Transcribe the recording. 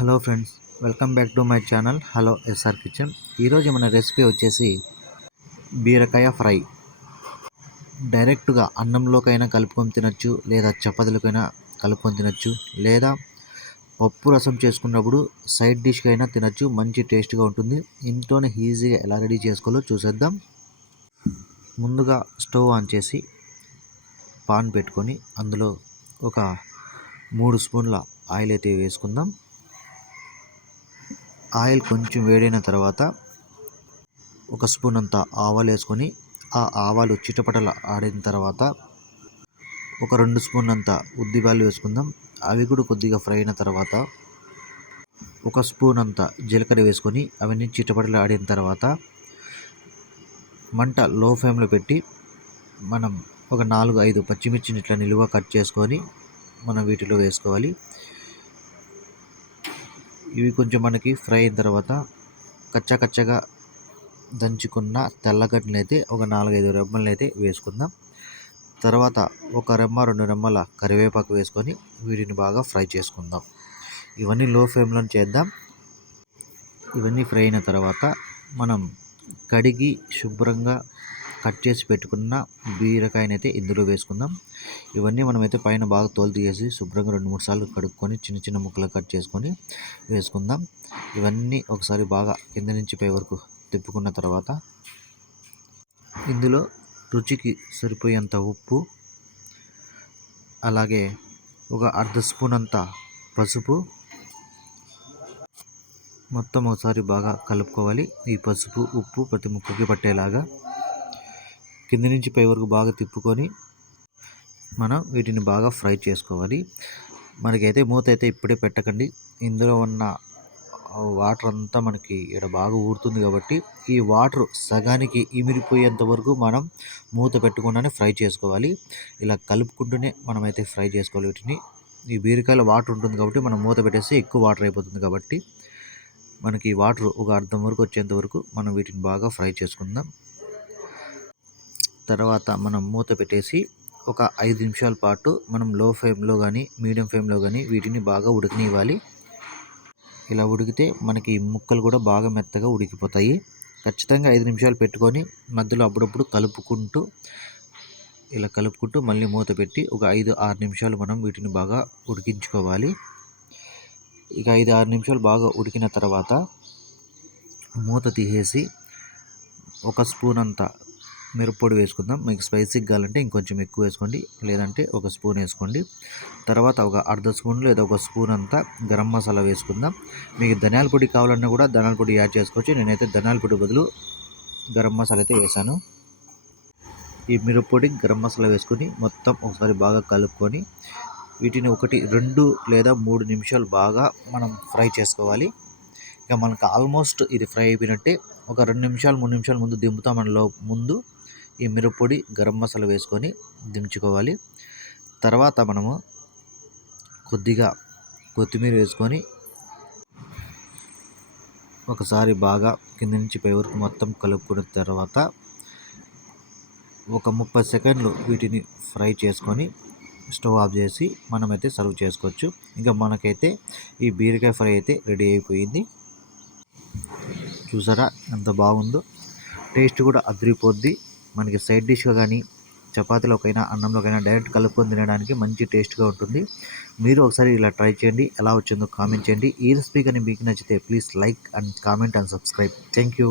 Hello friends welcome back to my channel hello SR kitchen. ఈరోజు మన recipe వచ్చేసి బీరకాయ ఫ్రై. డైరెక్ట్గా అన్నంలోకైనా కలుపుకొని తినచ్చు లేదా చపాతీలకైనా కలుపుకొని తినచ్చు లేదా పప్పు రసం చేసుకున్నప్పుడు సైడ్ డిష్గా అయినా తినచ్చు మంచి టేస్ట్గా ఉంటుంది. ఇంట్లోనే ఈజీగా ఎలా రెడీ చేసుకోవాలో చూసేద్దాం. ముందుగా స్టవ్ ఆన్ చేసి పాన్ పెట్టుకొని అందులో ఒక మూడు స్పూన్ల ఆయిల్ అయితే వేసుకుందాం. ఆయిల్ కొంచెం వేడైన తర్వాత ఒక స్పూన్ అంత ఆవాలు వేసుకొని ఆ ఆవాలు చిటపటలు ఆడిన తర్వాత ఒక రెండు స్పూన్ అంత ఉద్దిపాలు వేసుకుందాం. అవి కూడా కొద్దిగా ఫ్రై అయిన తర్వాత ఒక స్పూన్ అంత జీలకర్ర వేసుకొని అవన్నీ చిటపటలు ఆడిన తర్వాత మంట లో ఫ్లేమ్లో పెట్టి మనం ఒక నాలుగు ఐదు పచ్చిమిర్చిని ఇట్లా నిలువ కట్ చేసుకొని మనం వీటిలో వేసుకోవాలి. ఇవి కొంచెం మనకి ఫ్రై అయిన తర్వాత కచ్చా కచ్చగా దంచుకున్న తెల్లగడ్డలు అయితే ఒక నాలుగైదు రెమ్మలను అయితే వేసుకుందాం. తర్వాత ఒక రెమ్మ రెండు రెమ్మల కరివేపాకు వేసుకొని వీటిని బాగా ఫ్రై చేసుకుందాం. ఇవన్నీ లో ఫ్లేమ్లో చేద్దాం. ఇవన్నీ ఫ్రై అయిన తర్వాత మనం కడిగి శుభ్రంగా కట్ చేసి పెట్టుకున్న బీరకాయనైతే ఇందులో వేసుకుందాం. ఇవన్నీ మనమైతే పైన బాగా తోలు తీసేసి శుభ్రంగా రెండు మూడు సార్లు కడుక్కొని చిన్న చిన్న ముక్కలు కట్ చేసుకొని వేసుకుందాం. ఇవన్నీ ఒకసారి బాగా కింద నుంచి పై వరకు తిప్పుకున్న తర్వాత ఇందులో రుచికి సరిపోయేంత ఉప్పు అలాగే ఒక అర్ధ స్పూన్ అంత పసుపు మొత్తం ఒకసారి బాగా కలుపుకోవాలి. ఈ పసుపు ఉప్పు ప్రతి ముక్కకి పట్టేలాగా కింద నుంచి పై వరకు బాగా తిప్పుకొని మనం వీటిని బాగా ఫ్రై చేసుకోవాలి. మనకైతే మూత అయితే ఇప్పుడే పెట్టకండి. ఇందులో ఉన్న వాటర్ అంతా మనకి ఇక్కడ బాగా ఊరుతుంది కాబట్టి ఈ వాటర్ సగానికి ఇమిరిపోయేంత వరకు మనం మూత పెట్టకుండానే ఫ్రై చేసుకోవాలి. ఇలా కలుపుకుంటూనే మనమైతే ఫ్రై చేసుకోవాలి వీటిని. ఈ బీరకాయలో వాటర్ ఉంటుంది కాబట్టి మనం మూత పెట్టేస్తే ఎక్కువ వాటర్ అయిపోతుంది కాబట్టి మనకి వాటర్ ఒక అర్థం వరకు వచ్చేంత వరకు మనం వీటిని బాగా ఫ్రై చేసుకుందాం. తర్వాత మనం మూత పెట్టేసి ఒక ఐదు నిమిషాల పాటు మనం లో ఫ్లేమ్లో కానీ మీడియం ఫ్లేమ్లో కానీ వీటిని బాగా ఉడకనివ్వాలి. ఇలా ఉడికితే మనకి ముక్కలు కూడా బాగా మెత్తగా ఉడికిపోతాయి. ఖచ్చితంగా ఐదు నిమిషాలు పెట్టుకొని మధ్యలో అప్పుడప్పుడు కలుపుకుంటూ ఇలా కలుపుకుంటూ మళ్ళీ మూత పెట్టి ఒక ఐదు ఆరు నిమిషాలు మనం వీటిని బాగా ఉడికించుకోవాలి. ఇక ఐదు ఆరు నిమిషాలు బాగా ఉడికిన తర్వాత మూత తీసేసి ఒక స్పూన్ అంతా మిరప్పొడి వేసుకుందాం. మీకు స్పైసీగా కావాలంటే ఇంకొంచెం ఎక్కువ వేసుకోండి. లేదంటే ఒక స్పూన్ వేసుకోండి. తర్వాత ఒక అర్ధ స్పూన్ లేదా ఒక స్పూన్ అంతా గరం మసాలా వేసుకుందాం. మీకు ధనియాల పొడి కావాలన్నా కూడా ధనియాల పొడి యాడ్ చేసుకోవచ్చు. నేనైతే ధనియాల పొడి బదులు గరం మసాలా అయితే వేసాను ఈ మిరప్పొడి గరం మసాలా వేసుకొని మొత్తం ఒకసారి బాగా కలుపుకొని వీటిని ఒకటి రెండు లేదా మూడు నిమిషాలు బాగా మనం ఫ్రై చేసుకోవాలి. ఇక మనకు ఆల్మోస్ట్ ఇది ఫ్రై అయిపోయినట్టే ఒక రెండు నిమిషాలు మూడు నిమిషాల ముందు దింపుతాం దింపుతామనిలో ముందు. ఈ మిరప్పొడి గరం మసాలా వేసుకొని దించుకోవాలి. తర్వాత మనము కొద్దిగా కొత్తిమీర వేసుకొని ఒకసారి బాగా కింద నుంచి పై వరకు మొత్తం కలుపుకున్న తర్వాత ఒక ముప్పై సెకండ్లు వీటిని ఫ్రై చేసుకొని స్టవ్ ఆఫ్ చేసి మనమైతే సర్వ్ చేసుకోవచ్చు. ఇంకా మనకైతే ఈ బీరకాయ ఫ్రై అయితే రెడీ అయిపోయింది. చూసారా ఎంత బాగుందో? టేస్ట్ కూడా అదిరిపోద్ది. మనకి సైడ్ డిష్గా కానీ చపాతీలోకైనా అన్నంలోకైనా డైరెక్ట్ కలుపుకొని తినడానికి మంచి టేస్ట్గా ఉంటుంది. మీరు ఒకసారి ఇలా ట్రై చేయండి ఎలా వచ్చిందో కామెంట్ చేయండి. ఈ రెసిపీ కానీ మీకు నచ్చితే please like and comment and subscribe. Thank you.